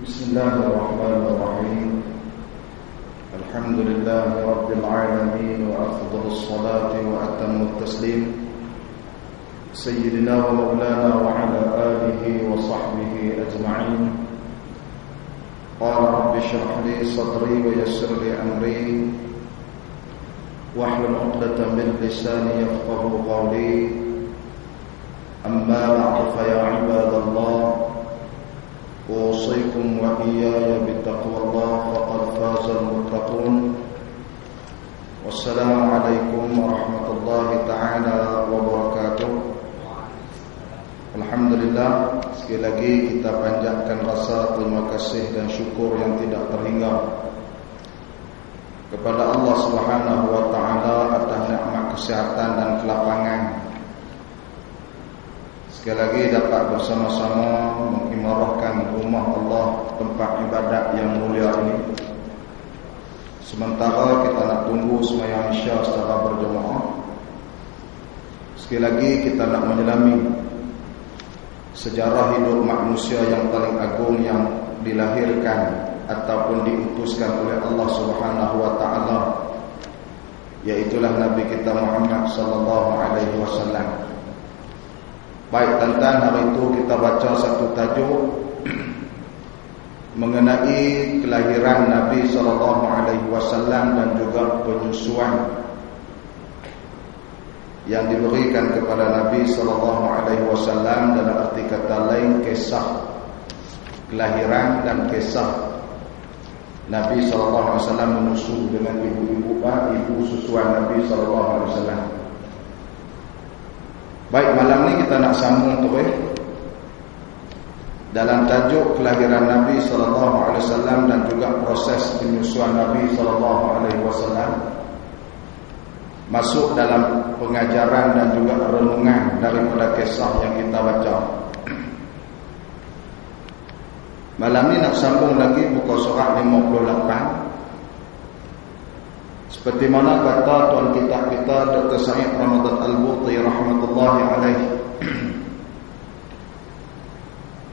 بسم الله الرحمن الرحيم الحمد لله رب العالمين وأفضل الصلاة وأتم التسليم سيدنا ومولانا وعلى آله وصحبه أجمعين قال رب اشرح لي صدري ويسر لي أمري واحلل عقدة من لساني يفقهوا قولي أما بعد فيا عباد الله أوصيكم وإياي بتقوى الله فقد فاز المتقون والسلام عليكم ورحمة الله تعالى وبركاته. Alhamdulillah, sekali lagi kita panjatkan rasa terima kasih dan syukur yang tidak terhingga kepada Allah Subhanahu wa taala atas nikmat kesehatan dan kelapangan. Sekali lagi dapat bersama-sama mengimarahkan rumah Allah, tempat ibadat yang mulia ini. Sementara kita nak tunggu sembahyang Isya secara berjemaah, sekali lagi kita nak menyelami sejarah hidup manusia yang paling agung yang dilahirkan ataupun diutuskan oleh Allah Subhanahu wa taala, yaitulah Nabi kita Muhammad sallallahu alaihi wasallam. Baik, tentang hari itu kita baca satu tajuk mengenai kelahiran Nabi sallallahu alaihi wasallam dan juga penyusuan yang diberikan kepada Nabi sallallahu alaihi wasallam, dalam arti kata lain kisah kelahiran dan kisah Nabi sallallahu alaihi wasallam menyusu dengan ibu susuan Nabi sallallahu alaihi wasallam. Baik, malam ni kita nak sambung terus dalam tajuk kelahiran Nabi sallallahu alaihi wasallam dan juga proses penyusuan Nabi sallallahu alaihi wasallam, masuk dalam pengajaran dan juga renungan daripada kisah yang kita baca. Malam ni nak sambung lagi buka surat 58. Seperti mana kata tuan kitab kita Dr. Said Ramadan Al-Buti rahmatullahi alaihi,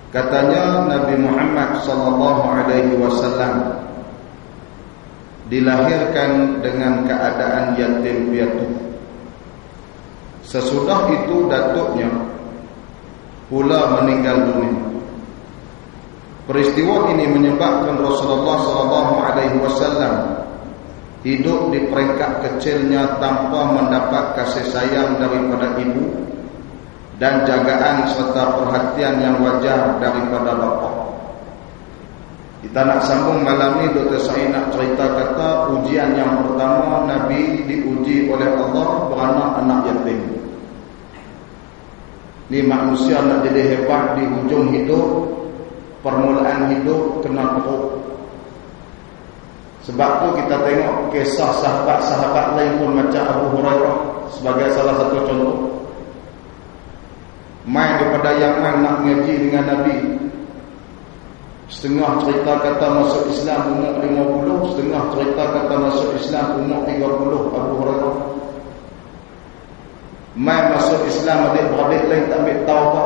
katanya Nabi Muhammad sallallahu alaihi wasallam dilahirkan dengan keadaan yatim piatu. Sesudah itu datuknya pula meninggal dunia. Peristiwa ini menyebabkan Rasulullah sallallahu alaihi wasallam hidup di peringkat kecilnya tanpa mendapat kasih sayang daripada ibu dan jagaan serta perhatian yang wajar daripada bapa. Kita nak sambung malam ni, Dr. Said nak cerita kata ujian yang pertama Nabi diuji oleh Allah beranak anak yatim. Ni manusia nak jadi hebat di hujung hidup, permulaan hidup kena teruk. Sebab tu kita tengok kisah sahabat-sahabat lain pun macam Abu Hurairah sebagai salah satu contoh. Mai daripada Yaman nak mengaji dengan Nabi. Setengah cerita kata masuk Islam umur 50, setengah cerita kata masuk Islam umur 30 Abu Hurairah. Mai masuk Islam adik-beradik lain tak ambil tahu apa.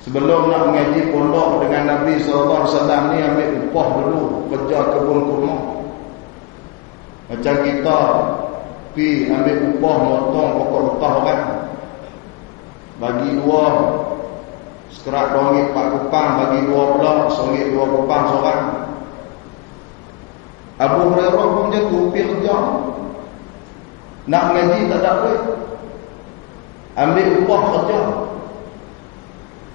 Sebelum nak mengaji pondok dengan Nabi SAW ni ambil upah dulu, kerja kebun kurma. Macam kita pi ambil upah motong pokok getah orang, bagi dua sekerak RM2 4 kupang, bagi dua pula RM1 2 kupang seorang. Abu Hurairah pun macam tu, pi kerja nak mengaji tak ada duit, ambil upah kerja.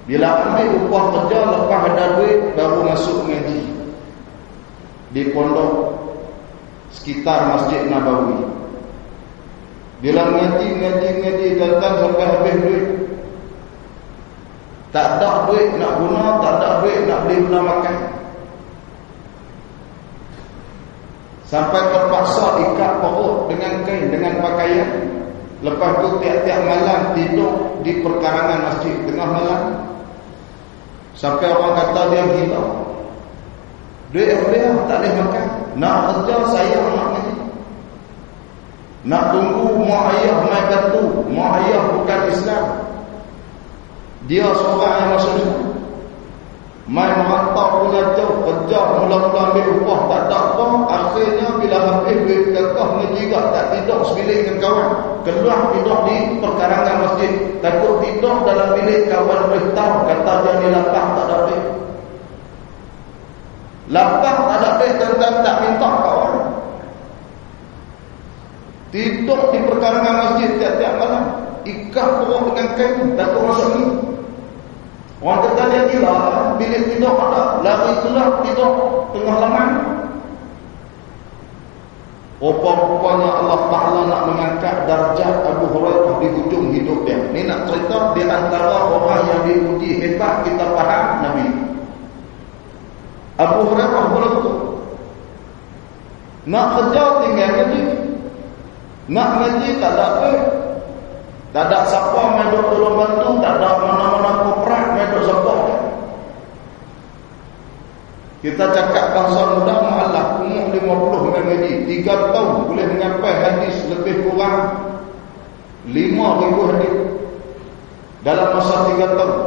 Bila ambil upah kerja, lepas ada duit baru masuk mengaji di pondok sekitar Masjid Nabawi. Bila mengaji datang sampai habis duit, tak ada duit nak guna, tak ada duit nak beli guna makan, sampai terpaksa ikat perut dengan kain, dengan pakaian. Lepas tu tiap-tiap malam tidur di perkarangan masjid tengah malam, sampai orang kata dia gila. Duit dia tak boleh makan, nak kerja sayang nak ngaji, nak tunggu mak ayah mai bantu. Mak ayah bukan Islam, dia seorang yang masuk Islam. Mai merantau punya jauh, kerja mula-mula ambil upah tak ada apa, akhirnya bila habis duit kekah menjirat tak tidur sebilik dengan kawan, keluar tidur di perkarangan masjid, takut tidur dalam bilik kawan beritahu kata dia ni lapang tak ada duit, lapang tak ada duit dan tak minta kawan, tidur di perkarangan masjid tiap-tiap malam, ikat perut dengan kain takut masuk ni. Orang kata dia gila, bilik tidur ada, lari keluar tidur tengah laman. Rupa-rupanya Allah Ta'ala nak mengangkat darjah Abu Hurairah di hujung hidup dia. Ni nak cerita di antara orang yang diuji hebat kita faham Nabi. Abu Hurairah betul. Nak kerja tinggal ngaji. Nak ngaji tak ada apa. Tak ada siapa main duk tolong bantu, tak ada mana-mana korporat main duk support. Kita cakap bangsa muda mu'alaf, umur 50 main ngaji, 3 tahun boleh mencapai hadis lebih kurang 5,000 hadis dalam masa 3 tahun.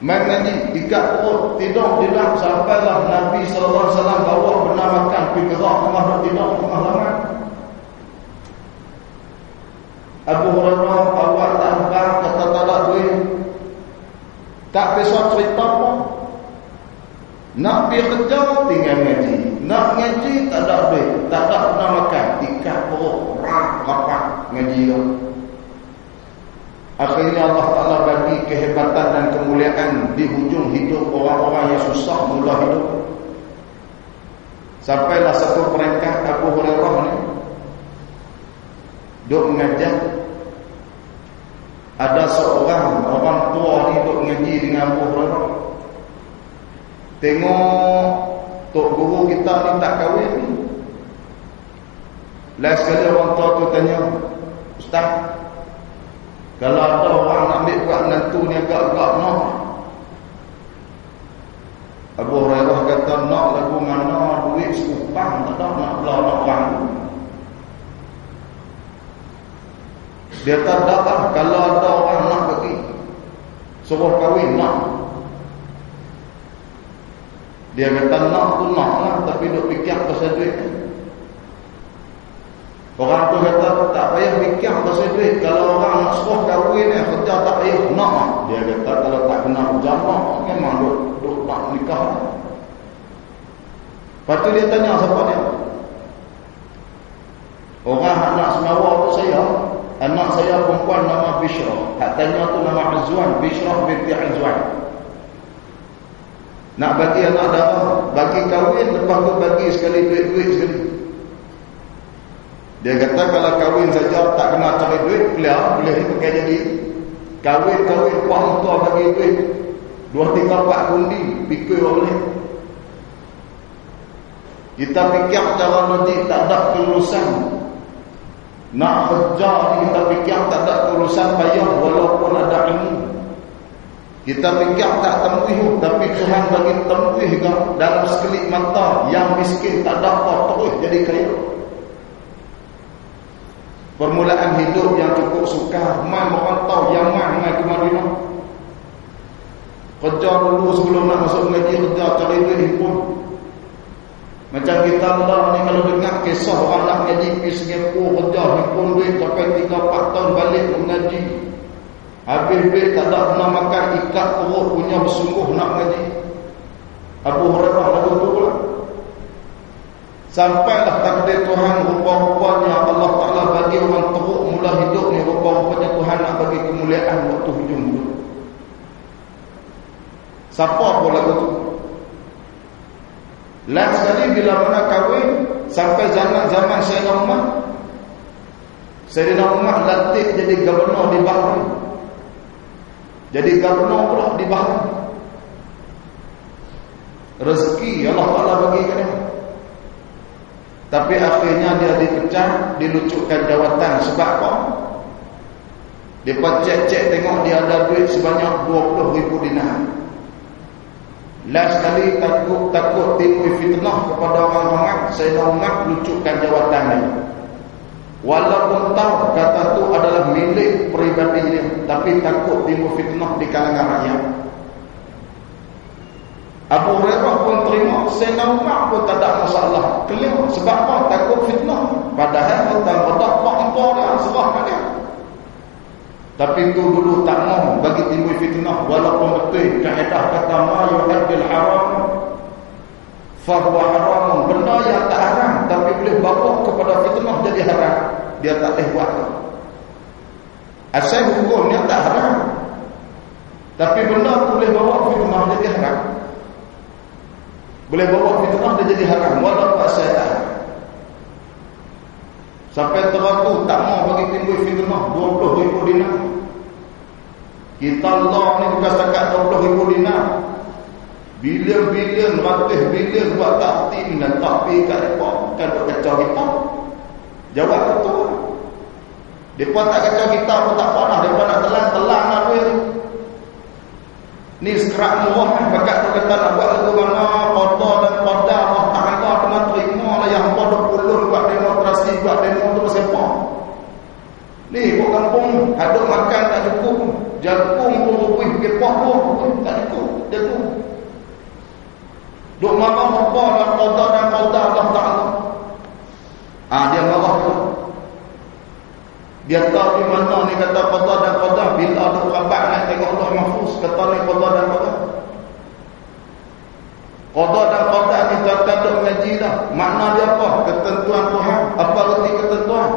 Main ngaji, ikat perut, tidur tidak sampailah Nabi SAW bawa benar makan, pergi gerak tengah tidur tengah laman. Abu Hurairah awak tambah kata tak ada duit, tak kisah cerita pun. Nak pergi kerja tinggal ngaji, nak ngaji tak ada duit, tak ada pernah makan, ikat perut rapat ngaji lah. Akhirnya Allah Ta'ala bagi kehebatan dan kemuliaan di hujung hidup orang-orang yang susah mula hidup. Sampailah satu peringkat Abu Hurairah ni duk mengajar. Ada seorang orang tua ni duk mengaji dengan Abu Hurairah. Tengok tok guru kita ni tak kahwin ni. Last sekali orang tua tu tanya, Ustaz, kalau ada orang nak ambil buat menantu ni agak-agak nak. Abu Hurairah kata, nak lagu mana duit sekupang tak ada nak belah nak orang. Dia tak datang. Kalau ada orang nak bagi, suruh kahwin, nak. Dia kata nak tu nak lah, tapi duk fikir pasal duit. Orang tu kata tak payah fikir pasal duit. Kalau orang nak suruh kahwin ni, kerja tak payah nak. Dia kata kalau tak kena jamaah, memang duk nak nikah. Lepas tu dia tanya siapa dia. Orang anak semawa tu saya, anak saya perempuan nama Bishrah. Hak tanya tu nama Azwan, Bishrah binti Azwan. Nak bagi anak darah, bagi kahwin, lepas tu bagi sekali duit-duit sekali. Dia kata kalau kahwin saja tak kena cari duit, boleh pakai jadi. Kahwin-kahwin puan tua bagi duit 2, 3, 4 kundi, pikir boleh. Kita fikir cara logik tak ada kelulusan. Nak kerja ni kita fikir tak ada kelulusan payah walaupun ada ilmu. Kita fikir tak tempuh, tapi Tuhan bagi tempuh juga dalam sekelip mata. Yang miskin tak dapat terus jadi kaya. Permulaan hidup yang cukup sukar, mai merantau Yaman, mai ke Madinah. Kerja dulu sebelum nak masuk ngaji, kerja cari duit himpun. Macam kita lah ni kalau dengar kisah orang nak ngaji pergi Singapura, kerja himpun duit sampai 3-4 tahun balik mengaji. Habis duit tak ada pernah makan, ikat perut punya bersungguh nak ngaji. Abu Hurairah lagu tu pula. Sampailah takdir Tuhan, rupa-rupanya Allah Ta'ala bagi orang teruk mula hidup ni, rupa-rupanya Tuhan nak bagi kemuliaan waktu hujung hidup. Siapa pun lagu tu. Last sekali bila mana kahwin, sampai zaman Sayyidina Umar. Sayyidina Umar latih jadi gubernur di Bahrain. Jadi gubernur pula di Bahrain. Rezeki Allah Ta'ala bagi ke dia. Tapi akhirnya dia dipecah, dilucutkan jawatan. Sebab apa? Dia cek-cek tengok dia ada duit sebanyak 20,000 dinar. Last kali takut timbul fitnah kepada orang ramai, Sayyidina Umar lucutkan jawatan dia. Walaupun tahu kata tu adalah milik peribadi dia, tapi takut timbul fitnah di kalangan rakyat. Abu Hurairah pun terima, Sayyidina Umar pun tak ada masalah. Clear. Sebab apa? Takut fitnah. Padahal tak apa dia serahkan dia. Tapi itu dulu tak mau bagi timbul fitnah, walaupun betul kaedah kata ma yuhaddil haram fa huwa haram, benda yang tak haram tapi boleh bawa kepada fitnah jadi haram, dia tak boleh buat. Asal hukumnya tak haram, tapi benda boleh bawa fitnah jadi haram, boleh bawa fitnah dia jadi haram walaupun asal tak haram. Sampai teraku tak mau bagi timbul fitnah 20,000 dinar. Kita Allah ni bukan setakat 20,000 dinar. Bilion-bilion, ratus bilion buat taktik dan taktik kat mereka. Bukan buat kacau kita. Jawab betul. Mereka tak kacau kita pun tak pernah. Mereka nak telan lah duit. Ni sekerak murah kan. Bakat tu kata nak buat lagu mana. Qadar dan qadar Allah Ta'ala kena terima lah. Yang apa 20 buat demokrasi, buat demo tu siapa. Ni buat kampung aduk makan tak cukup. Jagung pun rupih kepah pun tak cukup. Jagung duk marah apa dan qadar Allah Ta'ala. Dia marah tu. Dia tahu di mana ni kata qadar dan qadar. Bila duk rabat nak tengok Allah Mahfuz kata ni qadar dan qadar. Qadar dan qadar ni tak duk mengaji dah. Makna dia apa? Ketentuan Tuhan. Apa arti ketentuan?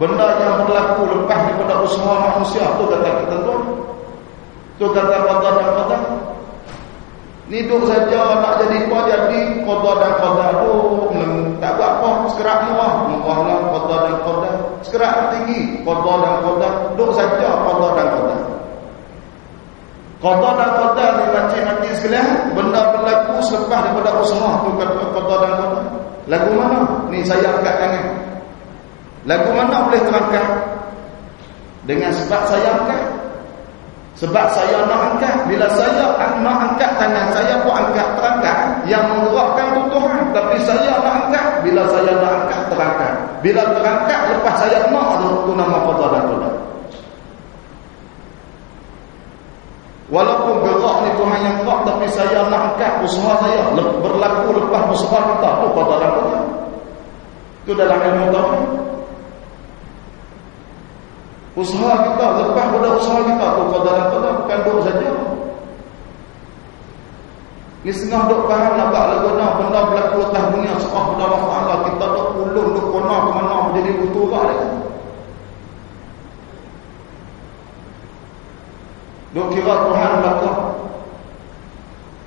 Benda yang berlaku lepas daripada usaha manusia tu kata ketentuan. Tu kata qadar dan qadar. Ni duk saja nak jadi apa jadi qadar dan qadar tu tak buat apa sekerak murah lah qadar dan qadar sekerak tinggi qadar dan qadar duk saja qadar dan qadar. Qadar dan qadar ni mati sekalian benda berlaku selepas daripada usaha tu kata qadar dan qadar. Lagu mana? Ni saya angkat tangan. Lagu mana boleh terangkan? Dengan sebab saya angkat. Sebab saya nak angkat. Bila saya nak angkat tangan saya pun angkat terangkat. Yang menggerakkan itu Tuhan. Tapi saya nak angkat. Bila saya nak angkat terangkat. Bila terangkat lepas saya nak itu nama qadar dan qadar. Walaupun gerak ni Tuhan yang gerak. Tapi saya nak angkat usaha saya berlaku lepas usaha kita. Itu qadar dan qadar. Itu dalam ilmu tauhid. Usaha kita lepas pada usaha kita tu qadar dan qadar bukan duk saja. Ni setengah duk faham nak buat lagu nak benda berlaku atas dunia sebab pada Allah Ta'ala kita duk ulun duk kona ke mana menjadi buturah dia. Duk kira Tuhan belakang.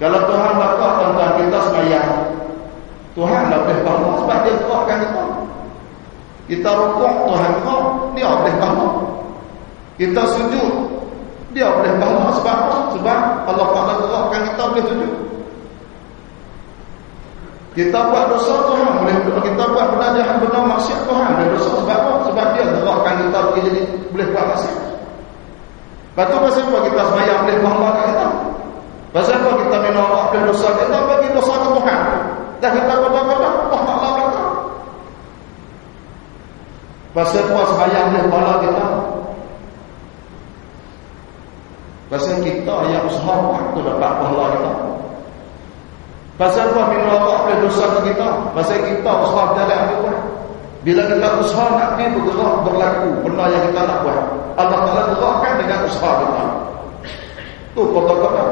Kalau Tuhan belakang tuan-tuan kita sembahyang. Tuhan dah boleh bangun sebab dia gerakkan kita. Kita rukuk Tuhan gerak, dia boleh bangun. Kita sujud, dia boleh bangun sebab apa? Sebab Allah Ta'ala gerakkan kita boleh sujud. Kita buat dosa Tuhan boleh, kita buat benda jahat, benda maksiat Tuhan boleh dosa sebab apa? Sebab dia gerakkan kita jadi boleh buat maksiat. Lepas tu pasal apa kita sembahyang boleh bangun kita? Pasal apa kita menolak boleh dosa kita bagi dosa ke Tuhan? Dah kita kata-kata Allah Ta'ala kata. Pasal apa sembahyang boleh bangun kita? Pasal kita yang usaha waktu dapat pahala kita. Pasal apa minum Allah boleh dosa ke kita? Pasal kita usaha berjalan kita. Bila kita usaha nak pergi bergerak berlaku benda yang kita nak buat, Allah Ta'ala gerakkan dengan usaha kita. Tu kata-kata.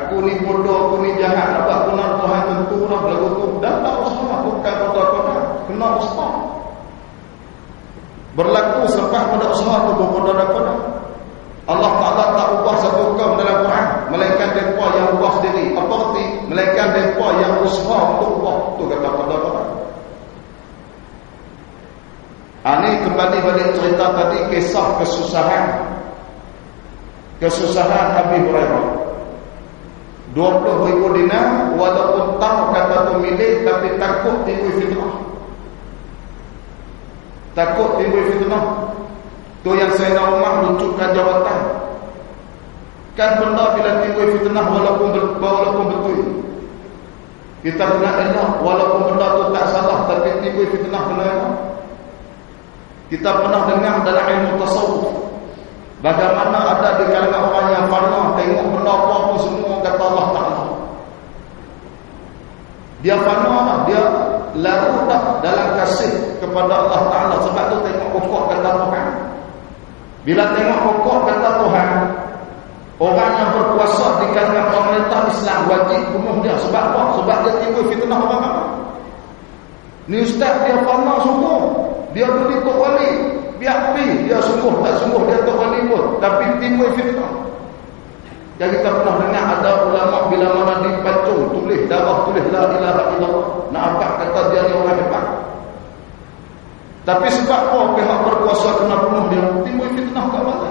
Aku ni bodoh, aku ni jahat, nak buat guna Tuhan tentu lah lagu tu. Dah tak usaha, bukan kata-kata. Kena usaha. Berlaku selepas pada usaha tu berkoda-koda. Allah Ta'ala tak ubah satu kaum dalam Quran, melainkan mereka yang ubah sendiri. Apa arti? Melainkan mereka yang usaha untuk ubah. Itu kata-kata. Ini kembali balik cerita tadi, kisah kesusahan Abi Hurairah. 20,000 dinar, walaupun tahu kata tu milik, tapi takut timbul fitnah. Takut timbul fitnah. Tu yang Sayyidina Umar luncurkan jawatan. Kan benda bila timbul fitnah walaupun betul. Kita kena elak walaupun benda tu tak salah tapi timbul fitnah kena elak. Kita pernah dengar dalam ilmu tasawuf bagaimana ada di kalangan orang yang fana tengok benda apa pun semua kata Allah Ta'ala Dia fana lah, dia larut dah dalam kasih kepada Allah Ta'ala. Sebab tu tengok pokok kata Tuhan. Bila tengok pokok kata Tuhan, orang yang berkuasa di kalangan pemerintah Islam wajib bunuh dia. Sebab apa? Sebab dia timbul fitnah orang apa? Ni ustaz dia fana sungguh, dia beli tok wali, biar pi dia sungguh tak sungguh dia tok wali pun, tapi timbul fitnah. Yang kita pernah dengar ada ulama bila mana dipacung tulis darah, tulis la ilaha illallah, nak apa kata dia ni orang hebat. Tapi sebab apa pihak berkuasa kena bunuh dia, timbul fitnah kat mana?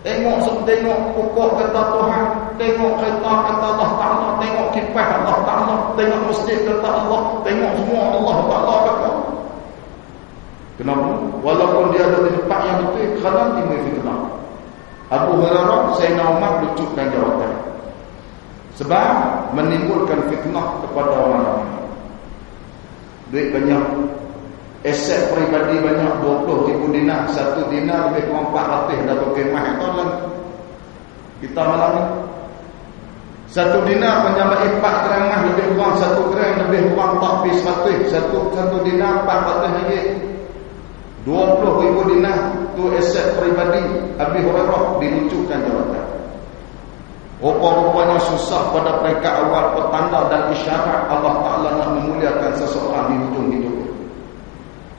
Tengok pokok kata Tuhan, tengok kereta kata Allah Ta'ala, tengok kipas Allah Ta'ala, tengok masjid kata Allah, tengok semua Allah Ta'ala kata. Kenapa? Walaupun dia ada di tempat yang betul, kerana timbul fitnah. Abu Hurairah, Sayyidina Umar lucutkan jawatan. Sebab menimbulkan fitnah kepada orang ramai. Duit banyak, aset peribadi banyak, 20,000 dinar, 1 dinar lebih kurang 400 dah berkemah tahun. Kita malam ni 1 dinar menyamai 4 gram mah, lebih kurang 1 gram lebih kurang 400, 1 dinar 400 ringgit. 20,000 dinar tu aset peribadi. Abi Hurairah dilucutkan jawatan. Rupa-rupanya susah pada peringkat awal petanda dan isyarat Allah Ta'ala nak memuliakan seseorang di hujung hidup.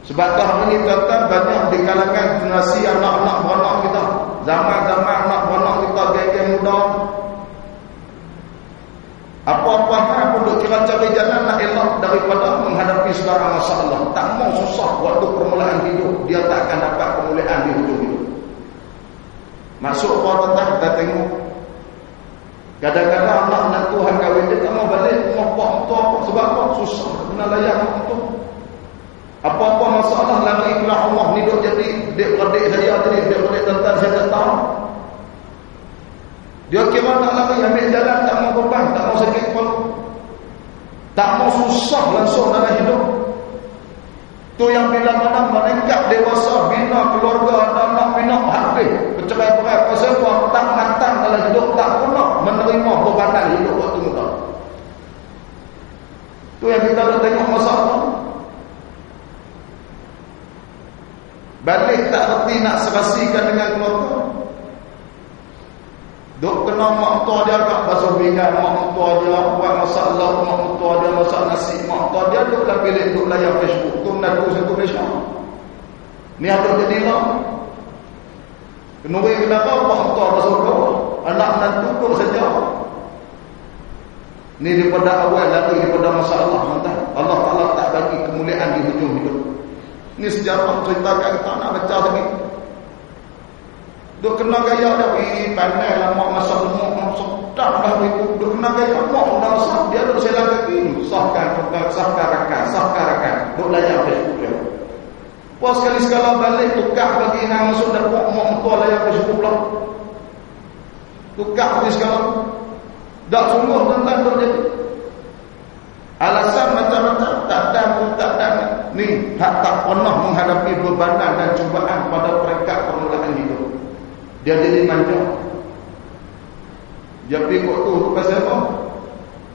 Sebab tahun ini tuan-tuan banyak di kalangan generasi anak-anak beranak kita, zaman-zaman anak beranak kita geng-geng muda, apa-apa hal pun duk kira cari jalan nak elak daripada menghadapi sebarang masalah. Tak mau susah waktu permulaan hidup, dia tak akan dapat kemuliaan di hujung hidup. Masuk orang tuan-tuan, kita tengok kadang-kadang anak nak Tuhan kahwin, dia tak mau balik rumah pak mentua. Sebab apa? Susah kena layan mak mentua. Apa-apa masalah lari kepada Allah ni duk jadi dek-dek saya tadi, dek-dek tuan-tuan saya tak tahu. Dia kira nak lari ambil jalan, tak mau beban, tak mau sakit kepala, tak mau susah langsung dalam hidup. Tu yang bila mana meningkat dewasa, bina keluarga, anak bina habis bercerai-berai, pasal apa? Tak matang dalam hidup, tak pernah menerima bebanan hidup waktu muda. Tu yang kita nak tengok masalah. Balik tak reti nak serasikan dengan keluarga. Duk kena mak tua dia kat basuh pinggan, mak tua dia buat masalah, mak tua dia masak nasi, mak tua dia duk dalam bilik duk layan Facebook. Tu nak satu Malaysia. Ni ada jadi lah. Kenuri kenapa mak tua basuh bawah, anak-anak duduk saja. Ni daripada awal lagi daripada masalah. Allah Ta'ala tak bagi kemuliaan di hujung hidup. Ini sejarah cerita kat kita nak baca lagi. Duk kena gaya dah, pandai lah mak masak lemuk, mak sedap dah itu. Duk kena gaya mak dah masak, dia duk selang kaki, sahkan rakan, duk layan Facebook dia. Puas sekali-sekala balik tukar bagi hang masuk dah mak mentua layan Facebook pula. Tukar bagi sekala. Tak sungguh tentang terjadi. Alasan macam-macam, tak ada. Ni tak pernah menghadapi bebanan dan cubaan pada peringkat permulaan hidup. Dia jadi manja. Dia pergi kot tu pasal apa?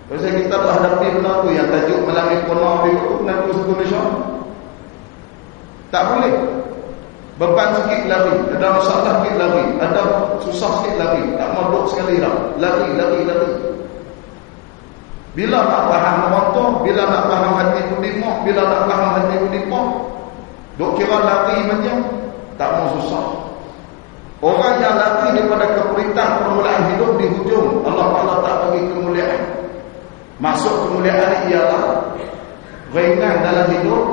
Pasal kita dah hadapi benda tu yang tajuk melangit pernah pergi kot tu, nanti satu Malaysia. Tak boleh. Beban sikit lari, ada masalah sikit lari, ada susah sikit lari, tak mau duduk sekali dah. Lari. Bila nak faham motor, bila nak faham hati budi-mak, bila nak faham hati budi-mak, duk kira lari macam tak mau susah. Orang yang lari daripada keperitan permulaan hidup di hujung, Allah Ta'ala tak bagi kemuliaan. Maksud kemuliaan ialah ringan dalam hidup.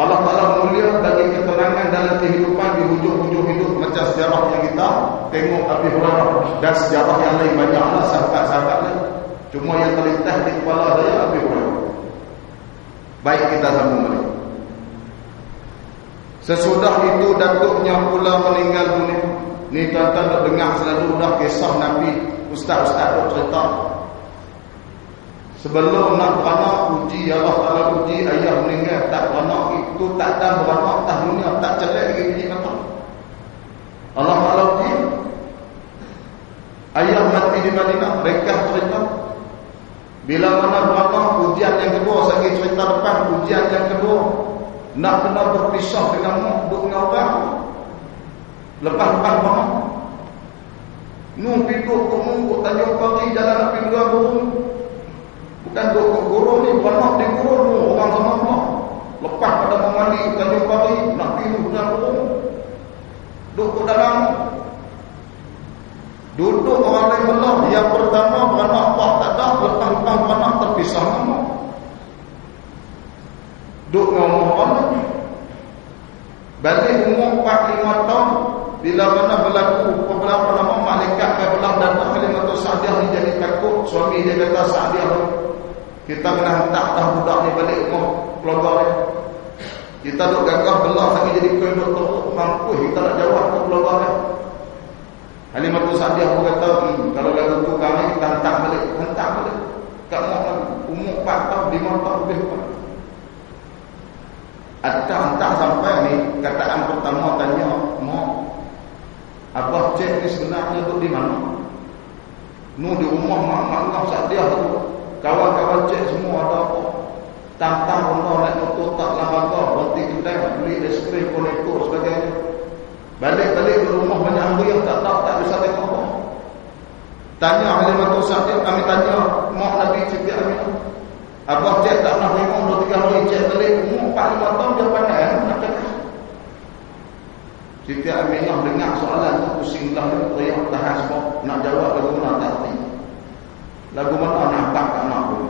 Allah Ta'ala mulia bagi keterangan dalam kehidupan di hujung-hujung hidup. Macam sejarah yang kita tengok Abi Hurairah dan sejarah yang lain banyaklah sahabat-sahabat lain. Cuma yang terlintas di kepala saya Abi Hurairah. Baik, kita sambung balik. Sesudah itu datuknya pula meninggal dunia. Ni tuan-tuan nak dengar selalu dah kisah Nabi, ustaz-ustaz duk cerita. Sebelum nak beranak uji, Allah Ta'ala uji ayah meninggal tak beranak, itu tak ada beranak tak dunia, tak celak lagi biji kata. Allah Ta'ala uji. Ayah mati di Madinah, mereka cerita. Bila mana beranok ujian yang kedua, saya cerita depan ujian yang kedua, nak kena berpisah dengan mak, duduk dengan orang. Lepas-lepas beranok. Nu piduk kok Tanjung Pari jalan nak pergi dengan guru. Bukan duduk kat guru ni, beranok di guru tu, orang sama mak. Lepas pada memandi Tanjung Pari, nak pergi dengan guru. Duduk dalam. Duduk orang lain belah. Yang pertama beranak pak tak ada. Lepas-lepas beranak terpisah nama. Duduk dengan orang. Balik umur 4-5 tahun. Bila mana berlaku beberapa nama malaikat ke belah datang Halimatus Sa'diyah ni jadi takut. Suami dia kata, Sa'diyah, kita kena hantar dah budak ni balik rumah keluarga dia. Kita duduk gagah belah lagi jadi koin doktor mampu kita nak jawab ke keluarga dia. Halimatus Sa'diyah pun kata, kalau lagu tu kami kita hantar balik. Tak mau umur 4 tahun, 5 tahun lebih pun. Hantar sampai ni, kataan pertama tanya, mau Abah cek ni sebenarnya duduk di mana? Nu di rumah mak Sa'diyah tu. Kawan-kawan cek semua ada apa? Tantang benda naik motor tak lama berhenti kedai, beli es krim, konektor sebagainya. Balik-balik ke rumah banyak hari yang tak tahu, tak bisa tengok apa. Tanya Halimatus Sa'diyah, kami tanya mak Nabi Siti Aminah. Abah cek tak pernah tengok 2-3 hari cek balik umur 4-5 tahun dia pandai nak cakap. Siti Aminah dengar soalan tu pusinglah dia teriak tahan sebab nak jawab lagu mana tak hati. Lagu mana nampak tak nak pun.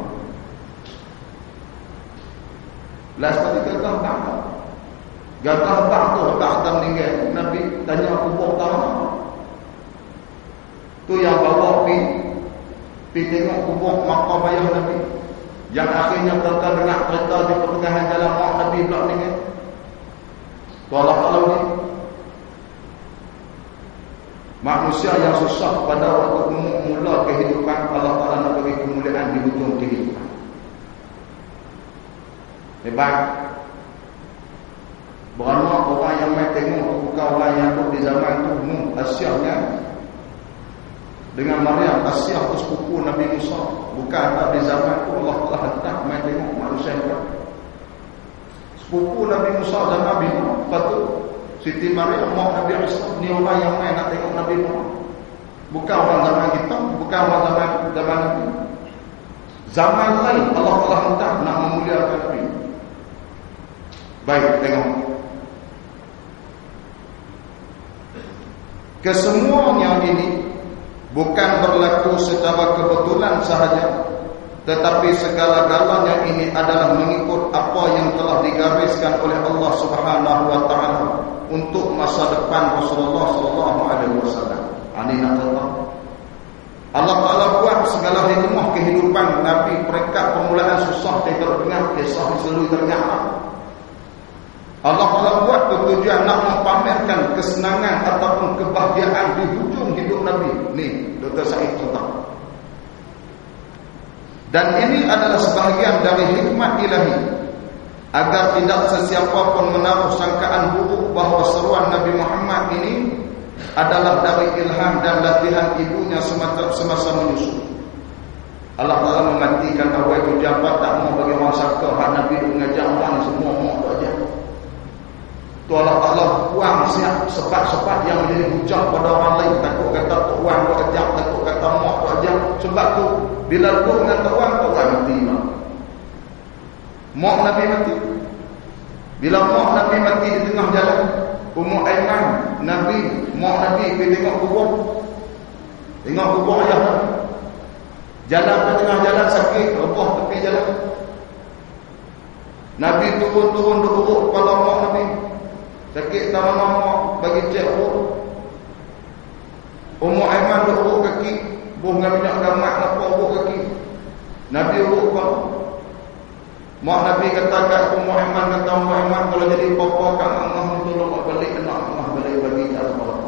Last kali gagal tak. Gagal tak tu tak akan meninggal. Nabi tanya kubur tahu. Tu yang bawa pi tengok kubur makam ayah Nabi. Yang akhirnya tuan-tuan dengar cerita di pertengahan jalan mak Nabi pula meninggal. Tu Allah Ta'ala ni manusia yang susah pada waktu mula kehidupan, Allah Ta'ala nak bagi kemuliaan di hujung kehidupan. Hebat. Beranak orang yang main tengok, bukan orang yang duduk di zaman tu. Asyahnya dengan Maryam, Asyah tu sepupu Nabi Musa. Bukan tak di zaman tu Allah Ta'ala hentak main tengok manusia itu. Sepupu Nabi Musa dan Nabi Muhammad. Lepas tu Siti Maryam mak Nabi Isa ni orang yang main nak tengok Nabi Muhammad. Bukan orang zaman kita, bukan orang zaman Nabi. Zaman lain Allah Ta'ala hentak nak memuliakan Nabi. Baik, tengok. Kesemuanya ini bukan berlaku secara kebetulan sahaja, tetapi segala-galanya ini adalah mengikut apa yang telah digariskan oleh Allah Subhanahu wa taala untuk masa depan Rasulullah sallallahu alaihi wasallam. Ini nak tahu. Allah Taala buat segala hikmah kehidupan Nabi, peringkat permulaan susah dia dengar, kisah selalu teringat. Allah Taala buat tujuan nak mempamerkan kesenangan ataupun kebahagiaan di hujung hidup Nabi. Ni Dr. Said contoh. Dan ini adalah sebahagian dari hikmat ilahi agar tidak sesiapa pun menaruh sangkaan buruk bahawa seruan Nabi Muhammad ini adalah dari ilham dan latihan ibunya semasa menyusu. Allah Taala mematikan awal itu jabat tak mau bagi orang sangka hak Nabi mengajak orang semua mau tu aja. Tu Allah Taala buang siap sebab-sebab yang menjadi hujah pada orang lain, takut kata tuan tu ajak, takut kata mak tu ajak. Sebab tu bila tu dengan tuan tu orang mati. Mak Nabi mati. Bila mak Nabi mati di tengah jalan, Ummu Aiman, Nabi, mak Nabi pergi tengok kubur. Tengok kubur ayah Nabi. Jalan ke tengah jalan sakit, rebah tepi jalan. Nabi turun-turun duduk kepala mak Nabi. Sakit tak mak bagi cek urut. Ummu Aiman duduk kaki, buh dengan minyak gamak nampak urut kaki. Nabi urut kepala. Mak Nabi kata kat Ummu Aiman, kata Ummu Aiman, kalau jadi papa kat Allah tolong mak balik, anak Allah balik bagi kat Allah.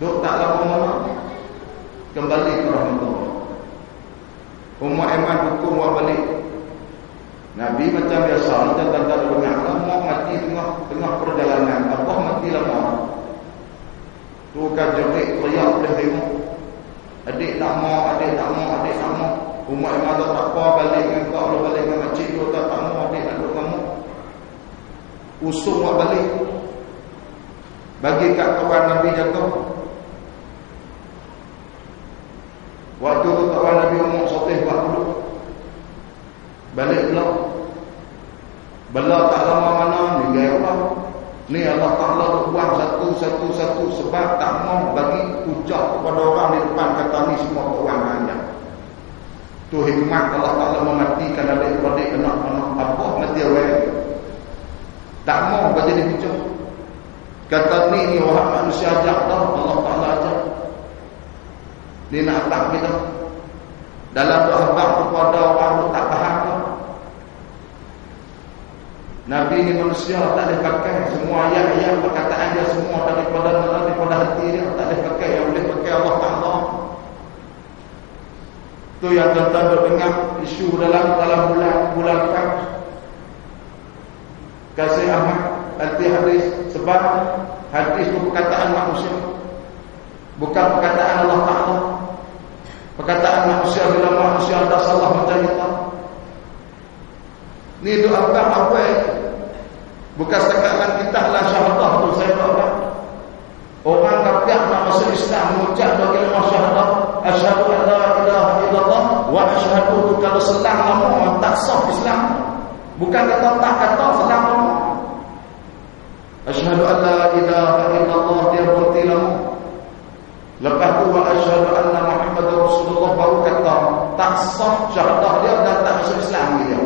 Duk tak lama-lama kembali ke rahmatullah. Ummu Aiman hukum mak balik. Nabi macam biasa, macam tanda dengar, mak mati tengah perjalanan, abah mati lama. Tu kan jerit teriak dia tengok. Adik tak mau. Umat yang ada tak apa, balik dengan kau, lu balik dengan makcik lu, tak mau, adik nak duduk kamu. Usung buat balik. Bagi kat kawan Nabi jatuh. Waktu tu kawan Nabi umur sotih buat dulu. Balik pula. Bela tak lama mana, ni gaya Allah. Ni Allah Ta'ala buang satu-satu sebab tak mau bagi ucap kepada orang di depan kata ni semua orang hanya. Tu hikmat Allah Ta'ala mematikan adik-adik anak-anak apa mati awal. Tak mau bagi dia ucap. Kata ni orang manusia ajak tau, Allah Ta'ala ajak. Ni nak tak kita. Dalam doa kepada orang tu tak faham tau. Nabi ni manusia tak boleh pakai semua ayat-ayat perkataan dia semua daripada hati dia tak boleh pakai, yang boleh pakai Allah Ta'ala. Tu yang tuan-tuan dengar isu dalam bulan Fat. Kasih Ahmad anti hadis sebab hadis itu perkataan manusia, bukan perkataan Allah Ta'ala. Perkataan manusia bila manusia ada salah macam itu. Ni doa apa? Bukan setakat kita lah syahadah tu saya doa. Orang kafir nak masuk Islam mengucap kalimah syahadah, asyhadu an la ilaha illallah wa asyhadu, kalau selang lama tak sah Islam. Bukan kata tak kata selang lama. Asyhadu an la ilaha illallah dia berhenti lama. Lepas tu wa asyhadu anna Muhammadar Rasulullah baru kata tak sah syahadah dia dan tak masuk Islam dia.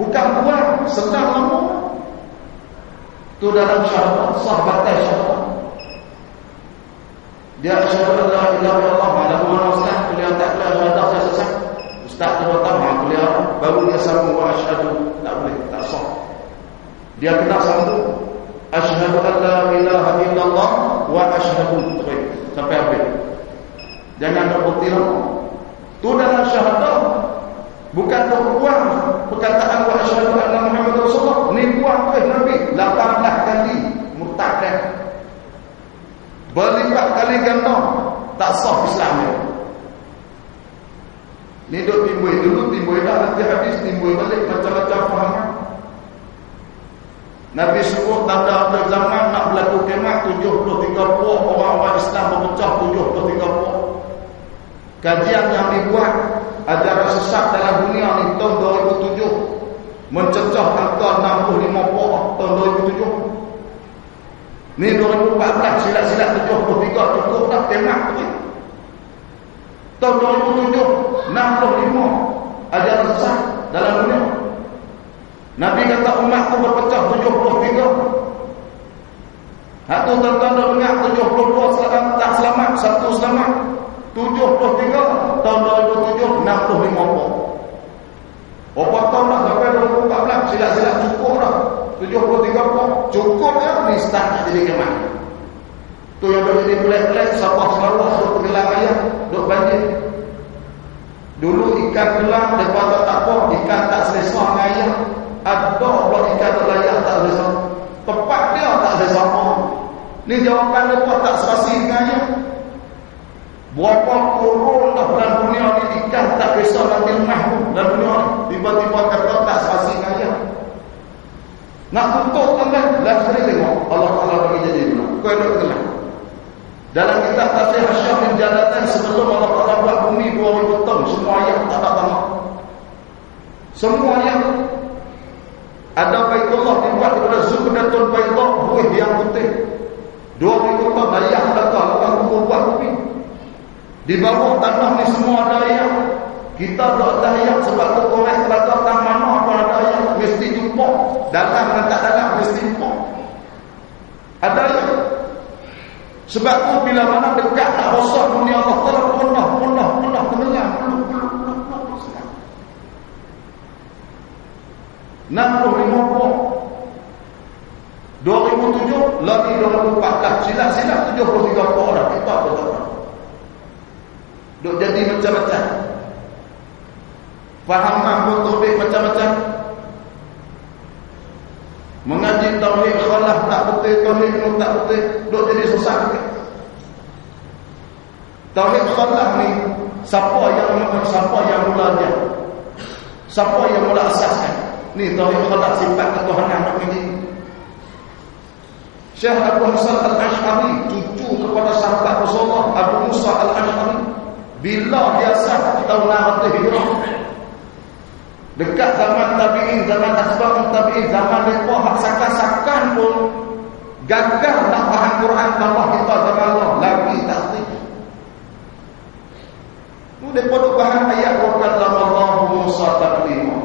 Bukan buat sedang lama. Tu dalam syahadat, sah batal syahadat. Dia asyhadu an la ilaha illallah wa la ustaz, beliau tak boleh syahadat saya sesat. Ustaz tu datang, beliau baru dia sambung wa asyhadu, tak boleh, tak sah. Dia kena sambung asyhadu an la ilaha illallah wa asyhadu, sampai habis. Jangan nak berhenti lama. Tu dalam syahadat. Bukan tu buang perkataan wa asyhadu anna Muhammadar Rasulullah. Ni buang oleh Nabi 18 kali murtad dah. Berlipat kali ganda tak sah Islam dia. Ni duk timbul dah nanti hadis timbul balik macam-macam fahaman. Nabi sebut tanda akhir zaman nak berlaku kiamat 73 puak orang-orang Islam berpecah 73 puak. Kajian yang dibuat ajaran sesat dalam dunia ni tahun 2007 mencecah angka 65 puak tahun 2007. Ni 2014 silat-silat 73 cukup dah kiamat tu. Tahun 2007 65 ajaran sesat dalam dunia. Nabi kata umat tu berpecah 73. Hak tu tuan-tuan dengar 72 tak selamat, satu selamat. 73 tahun 2007 65 puak. Berapa tahun dah sampai 2014 silat-silat cukup dah 73 puak. Cukup dah ni start nak jadi kiamat. Tu yang dah jadi pelik-pelik Sabah Sarawak duk tenggelam ayam, duk banjir. Dulu ikan gelam daripada tak apa, ikan tak selesa dengan ayam. Ada pula ikan terlayak tak selesa. Tempat dia tak selesa. Ni jawapan dia tak serasi dengan ayam. Berapa kurun dah dalam dunia ni ikan tak kisah nanti lemah dalam dunia ni. Tiba-tiba kata tak serasi dengan ayam. Nak tutup kan? Last kali tengok Allah Ta'ala bagi jadi dulu. Kau duduk tengah. Dalam kitab Tafsir Hasyam bin Jalalain sebelum Allah Ta'ala buat bumi 2000 tahun, semua ayat tak ada tanah. Semua ayat. Ada Baitullah dibuat daripada Zuhdatun Baidah, buih yang putih. 2000 tahun ayat datang lepas buat bumi. Di bawah tanah ni semua ada ayat. Kita tak ada ayat sebab tu korek telaga tak mana apa ada ayat. Mesti jumpa. Dalam dan tak dalam mesti jumpa. Ada ayat. Sebab tu bila mana dekat tak rosak dunia Allah Ta'ala punah tenggelam. 65 puak. 2007 lagi 2014 silat-silat 73 puak dah. Kita betul. Duk jadi macam-macam. Fahaman tauhid macam-macam. Mengaji tauhid khalaf tak betul, tauhid tak betul, duk jadi sesat. Tauhid khalaq ni siapa yang mulanya? Siapa yang mula asaskan? Ni tauhid khalaq, sifat ketuhanan nak ini. Syekh Abu Hasan Al-Ash'ari, cucu kepada sahabat Rasulullah Abu Musa Al-Ash'ari, bila biasa tahun 600 Hijrah, dekat zaman tabi'in, zaman asbab tabi'in, zaman mereka hak sakan-sakan pun gagal nak faham Quran Allah kita zaman Allah lagi takdir. Mereka duk faham ayat wa kallamallahu Musa taklima.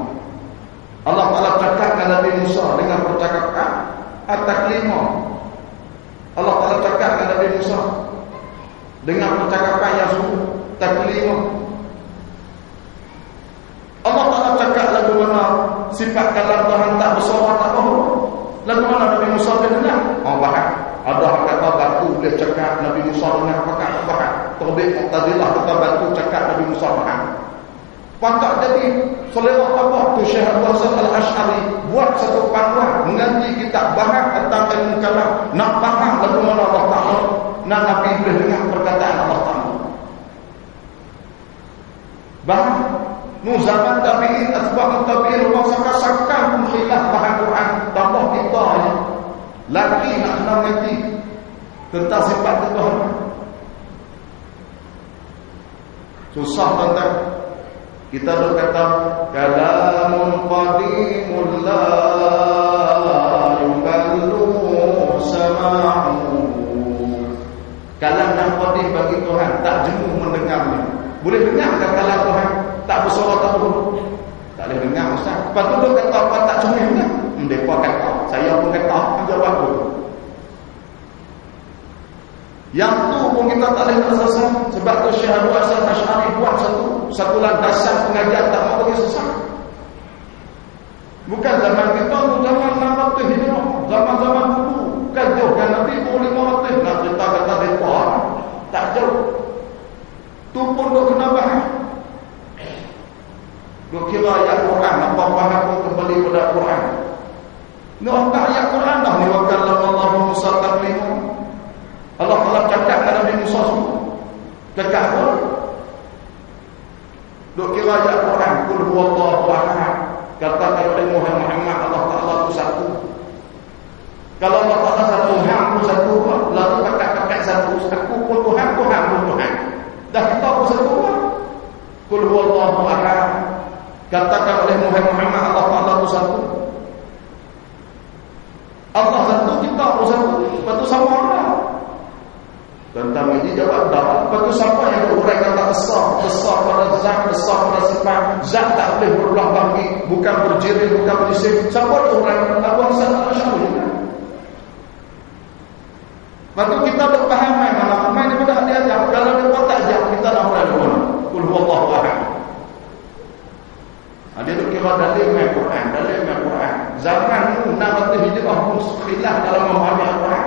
Allah Taala cakap dengan Nabi Musa dengan percakapan at-taklima. Allah Taala cakap dengan Nabi Musa dengan percakapan yang sungguh taklima. Allah Taala cakap lagu mana sifat kalam Tuhan tak bersuara tak tahu. Lagu mana Nabi Musa dengar? Oh faham. Ada kata batu dia cakap Nabi Musa dengar faham. Terbit Mu'tazilah kata batu cakap Nabi Musa faham. Pakak jadi selera apa tu Syekh Abu Hasan Al-Ash'ari buat satu panduan mengaji kitab bahas tentang ilmu kalam, nak faham lagu mana Allah Taala, nak Nabi boleh dengar perkataan Allah Taala. Bahas zaman tabi'in, asbab tabi'in, orang sakan-sakan pun khilaf faham Quran. Tambah kita ni lagi nak kenal mengerti tentang sifat Tuhan. Susah tentang kita dah kata kalamun qadimul la yuballu sama'u. Kalam yang qadim bagi Tuhan tak jenuh mendengarnya. Boleh dengar kan kalam Tuhan? Tak bersuara tak boleh. Tak boleh dengar ustaz. Lepas tu dia kata apa tak cermin kan? Mereka kata, saya pun kata, jawab aku. Yang tu pun kita tak boleh nak selesai. Sebab tu Syekh Abu Hasan Al-Ash'ari buat satu landasan pengajian tak mau bagi selesai. Bukan zaman kita, zaman 600 Hijrah, zaman-zaman dulu. Kan jauh kan Nabi 500 nak cerita kata mereka. Tak jauh. Tu pun duk kena bahas. Duk kira ayat Quran, apa faham pun kembali pada Quran. Ni orang ayat Quran dah ni wa kallamallahu Musa taklima. Allah Taala cakap dengan Nabi Musa semua. Cakap pun. Duk kira ayat Quran, qul huwallahu ahad. Kata kepada Muhammad Allah Taala itu satu. Kalau Allah Taala satu, hang pun satu, lalu pakai satu, aku pun Tuhan, Tuhan pun Tuhan. Dah kita pun satu. Qul huwallahu ahad. Katakan oleh Muhammad Allah Taala itu satu. Allah satu, kita pun satu. Lepas tu sama Allah. Tentang ini jawab dah. Lepas tu siapa yang berurai kata besar pada zat, besar pada sifat. Zat tak boleh berulah bagi, bukan berjirim, bukan berjisim. Siapa berurai? Abu Hasan Al-Ash'ari. Lepas tu kita berfaham main daripada dia ajar. Kalau dia buat tak ajar, kita nak berurai dulu. Qul huwallahu ahad. Dia tu kira dalil main Quran, zaman ni 600 Hijrah pun khilaf dalam memahami Al-Quran.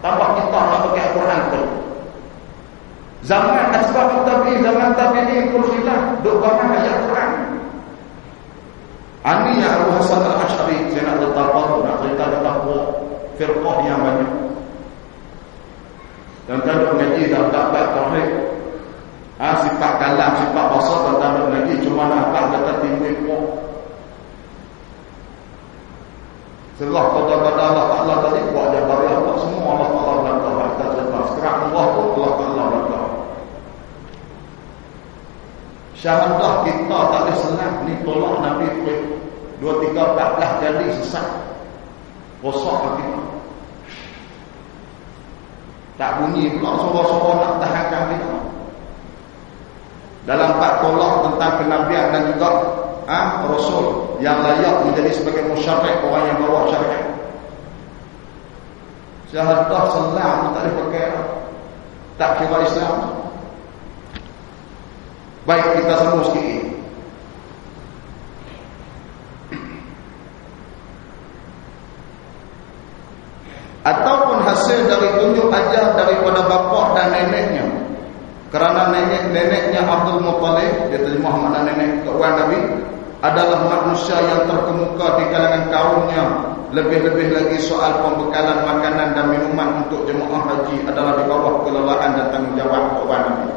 Tambah kita nak pakai Al-Quran tu. Zaman asbab tabi'in, zaman tabi'in pun khilaf duk bahas ayat Quran. Ani yang Abu Hasan Al-Ash'ari saya nak letak nak cerita tentang firqah yang banyak. Dan tadi mengaji dah bab tauhid. Sifat kalam, sifat bahasa tentang lagi cuma nampak kata timbul pun. Setelah kata-kata Allah Ta'ala tadi buat jabar Allah semua Allah Ta'ala berkata kita cerita sekarang Allah pun Allah Ta'ala berkata syahadah kita tak boleh senang ni tolak Nabi 2, 3, 14 kali sesat rosak kita tak bunyi pula suara-suara nak tahankan kita dalam 4 tolak tentang kenabian dan juga Rasul yang layak menjadi sebagai musyarih, orang yang bawa syariat. Syahadah selam tak boleh pakai, tak kira Islam. Baik, kita sambung sikit. Ataupun hasil dari tunjuk ajar daripada bapa dan neneknya. Kerana neneknya Abdul Muttalib, dia terjemah makna nenek kawan Nabi, adalah manusia yang terkemuka di kalangan kaumnya. Lebih-lebih lagi soal pembekalan makanan dan minuman untuk jemaah haji adalah di bawah kelelahan dan tanggungjawab kawan Nabi.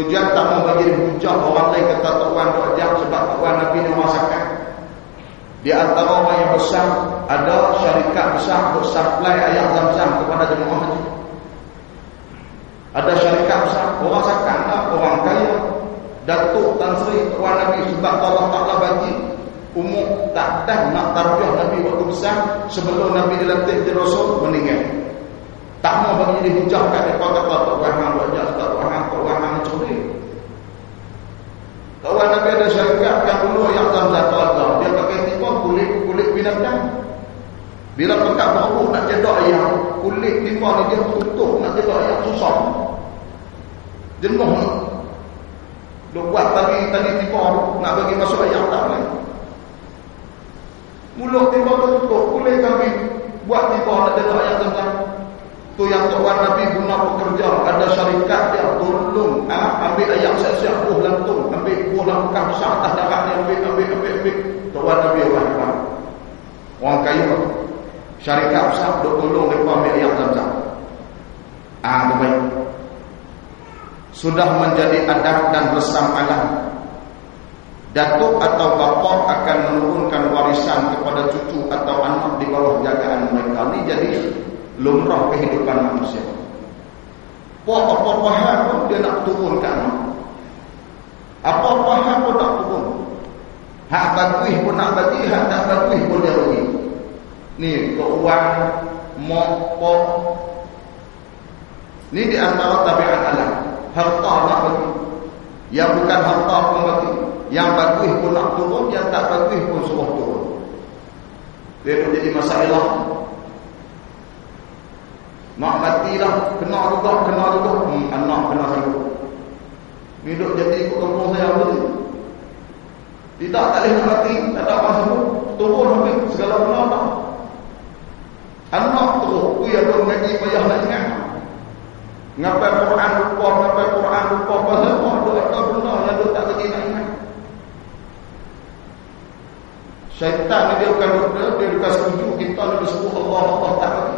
Tujuan tak mau bagi hujah orang lain kata Tok Wan dok jam sebab Tok Wan Nabi ni masakan. Di antara orang yang besar ada syarikat besar untuk supply air Zam-Zam kepada jemaah haji. Ada syarikat besar, orang sakan lah, orang kaya, Datuk Tan Sri Tok Wan Nabi sebab Allah Taala bagi umur tak dah nak tarbiah Nabi waktu besar sebelum Nabi dilantik jadi Rasul meninggal. Tak mau bagi dia hujah kat depa kata Tok Wan hang wajah Tok Wan hang curi. Tok Wan Nabi ada syarikat yang dulu yang Zam-Zam telaga, dia pakai tiba kulit binatang. Bila pekat baru nak jedak ayam, kulit tiba ni dia tutup nak jedak ayam susah. Jenuh ni. Dia buat tadi tiba nak bagi masuk ayam tak boleh. Mulut tiba tutup, kulit kambing buat tiba nak jedak ayam Zam-Zam. Tu yang Tok Wan Nabi guna pekerja, ada syarikat dia tolong ambil ayam siap-siap buah lantung, ambil buah langkah besar atas darat ni, ambil. Tok Wan Nabi orang kaya syarikat besar duk tolong mereka ambil ayam Zam-Zam. Baik. Sudah menjadi adat dan resam alam. Datuk atau bapa akan menurunkan warisan kepada cucu atau anak di bawah jagaan mereka. Ini jadi lumrah kehidupan manusia. Apa-apa hal pun dia nak turun ke anak. Apa-apa hal pun nak turun. Hak bagus pun nak bagi, hak tak bagus pun dia bagi. Ni keuangan, mokpo. Ni di antara tabiat alam. Harta nak bagi. Yang bukan harta pun bagi. Yang bagus pun nak turun, yang tak bagus pun suruh turun. Dia pun jadi masalah. Nak mati dah, kena juga. Anak kena hidup. Hidup jadi ikut kampung saya boleh. Tidak, tak boleh nak mati, tak ada apa semua. Turun habis, segala benda tak. Anak terus, tu yang dia mengaji payah nak ingat. Ngapai Quran lupa, pasal ada benda yang dia tak lagi nak ingat. Syaitan ni dia bukan setuju kita ni disebut Allah tak lagi.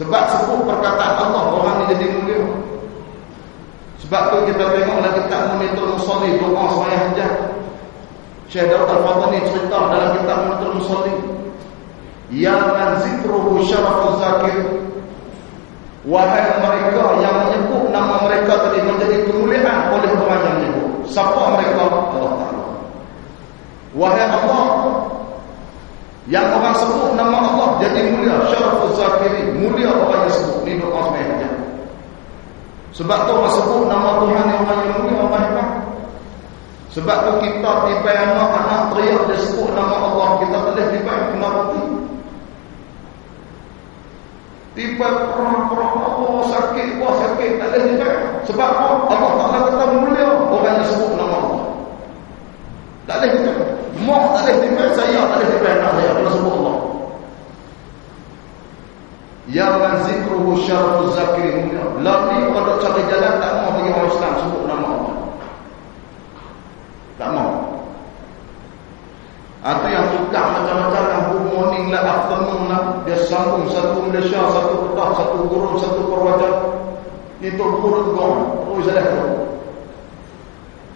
Sebab sebut perkataan Allah, orang ni jadi mulia. Sebab tu kita tengoklah kitab Munitul Musalli, doa sembahyang hajat. Syekh Daud Al-Fatani cerita dalam kitab Munitul Musalli, ya man zikruhu syarafuz zakir, wahai mereka yang menyebut nama mereka tadi menjadi kemuliaan oleh orang yang menyebut. Siapa mereka? Allah Ta'ala. Wahai Allah, yang orang sebut nama Allah jadi mulia, syarafuz zakirin, mulia orang yang sebut. Ini doa sembahyang hajat. Sebab tu orang sebut nama Tuhan yang orang yang mulia, orang hebat. Sebab tu kita tiba anak teriak dia sebut nama Allah, kita boleh tiba kena roti. Tiba perang sakit tak boleh tiba. Sebab Allah Ta'ala kata mulia orang yang sebut nama Allah. Tak boleh tiba. Mak tak boleh tiba, saya tak boleh tiba anak saya kalau sebut Allah. Ya man zikruhu syarafuz zakirin. Lagi kalau cari jalan tak mau bagi orang Islam sebut nama Allah. Tak mau. Atau yang tukar macam-macam yang good morning lah, afternoon lah, dia sambung satu Malaysia, satu Kedah, satu Gurun, satu Purwajar. Itu Gurun gong. Oh, salah.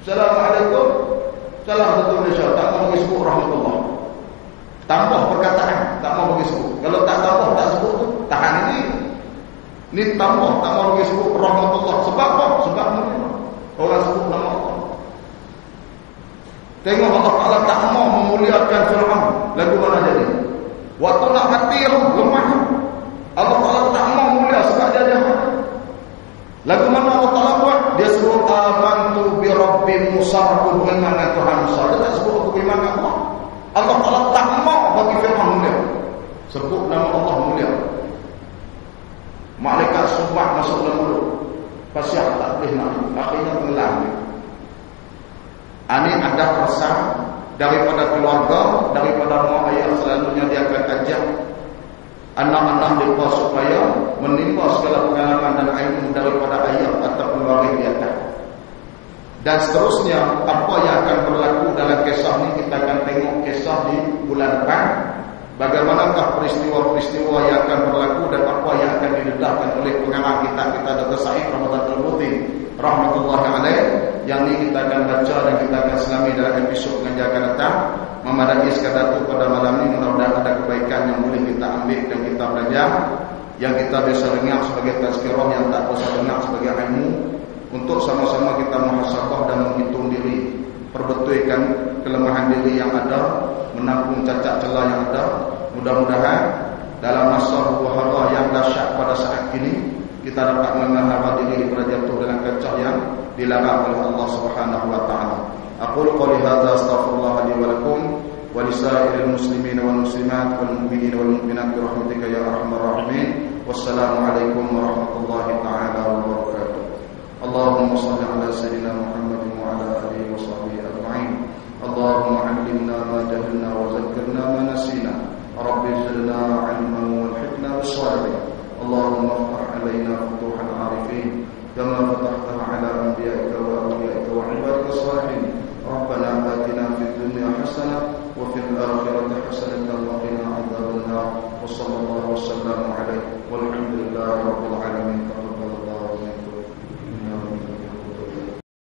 Assalamualaikum. Salam satu Malaysia. Tak mau bagi sebut rahmatullah. Tambah perkataan, tak mau bagi sebut. Kalau tak tambah, tak sebut tu, tahan ini. Ni tambah, tak mau bagi sebut rahmatullah. Sebab apa? Sebab mulia. Orang sebut nama Allah. Tengok Allah Ta'ala tak mau memuliakan Fir'aun. Lagu mana jadi? Waktu nak mati lemah. Allah Ta'ala tak mau mulia sebab dia jahat. Lagu mana Allah Ta'ala buat? Dia sebut amantu bi rabbi Musa, aku beriman dengan Tuhan Musa. Dia tak sebut aku beriman dengan Allah. Allah Ta'ala tak mau bagi Fir'aun mulia. Sebut nama Allah mulia. Malaikat subah masuk dalam mulut. Pasal tak boleh nak. Akhirnya tenggelam. Ini ada pesan daripada keluarga, daripada mak ayah, selalunya dia akan ajak anak-anak mereka supaya menimba segala pengalaman dan ilmu daripada ayah ataupun waris di atas. Dan seterusnya, apa yang akan berlaku dalam kisah ini, kita akan tengok kisah di bulan depan. Bagaimanakah peristiwa-peristiwa yang akan berlaku dan apa yang akan didedahkan oleh pengarang kitab kita Dr. Said Ramadan Al-Buti rahmatullahi alaih, yang ini kita akan baca dan kita akan selami dalam episod pengajian akan datang. Memadai sekadar itu pada malam ini, mudah-mudahan ada kebaikan yang boleh kita ambil dan kita belajar, yang kita biasa dengar sebagai tazkirah, yang tak usah dengar sebagai ilmu, untuk sama-sama kita muhasabah dan menghitung diri, perbetulkan kelemahan diri yang ada, menampung cacat celah yang ada. Mudah-mudahan dalam masa huru-hara yang dahsyat pada saat ini, kita dapat menahan diri daripada jatuh dalam kacau yang dilarang oleh Allah Subhanahu wa taala. Aqulu qouli hadza astaghfirullah li wa lakum wa lisairil muslimin wal muslimat wal mu'minin wal mu'minat bi rahmatika ya arhamar rahimin. Wassalamu alaikum warahmatullahi taala wabarakatuh. Allahumma shalli ala sayyidina Muhammadin wa ala alihi wa sahbihi ajma'in. Allahumma 'allimna ma jahilna wa zakkirna ma nasina. Rabbi zidna 'ilman walhiqna bis-shalihin. Allahumma iftah 'alaina futuhal 'arifin kama fatahta 'ala anbiya'ika wa awliyaika wa 'ibadika as-salihin. Rabbana atina fid dunya hasanah wa fil akhirati hasanah wa qina adzabannar. Wa sallallahu wa sallama 'alaihi wa